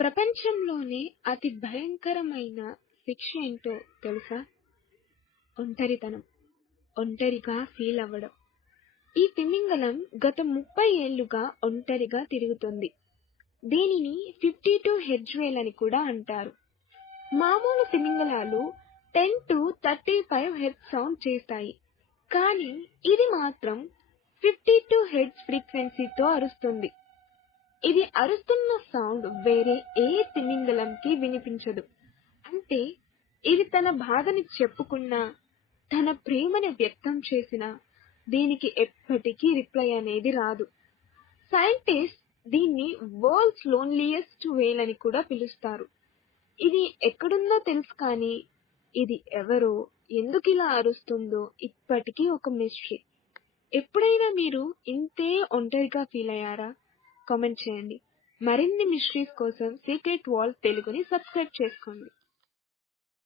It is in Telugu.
ప్రపంచంలోనే అతి భయంకరమైన శిక్ష ఏంటో తెలుసా? ఒంటరితనం. ఒంటరిగా ఫీల్ అవ్వడం. ఈ తిమింగలం గత 30 ఏళ్లుగా ఒంటరిగా తిరుగుతుంది. దీనిని 52 హెడ్జ్ వేల్ అని కూడా అంటారు. మామూలు తిమింగలాలు 10 to 35 హెర్ట్జ్ సౌండ్ చేస్తాయి. కానీ ఇది మాత్రం 52 హెర్ట్జ్ ఫ్రీక్వెన్సీతో అరుస్తుంది. ఇది అరుస్తున్న సౌండ్ వేరే ఏ తిమింగలంకి వినిపించదు. అంటే ఇది తన బాధని చెప్పుకున్నా, తన ప్రేమని వ్యక్తం చేసినా దీనికి ఎప్పటికీ రిప్లై అనేది రాదు. సైంటిస్ట్ దీన్ని వరల్డ్స్ లోన్లీయెస్ట్ వేల్ అని కూడా పిలుస్తారు. ఇది ఎక్కడుందో తెలుసు, కానీ ఇది ఎవరో, ఎందుకిలా అరుస్తుందో ఇప్పటికీ ఒక మిస్టరీ. ఎప్పుడైనా మీరు ఇంతే ఒంటరిగా ఫీల్ అయ్యారా? కామెంట్ చేయండి. మరిన్ని మిస్టరీస్ కోసం సీక్రెట్ వాల్ట్ తెలుగుని సబ్స్క్రైబ్ చేసుకోండి.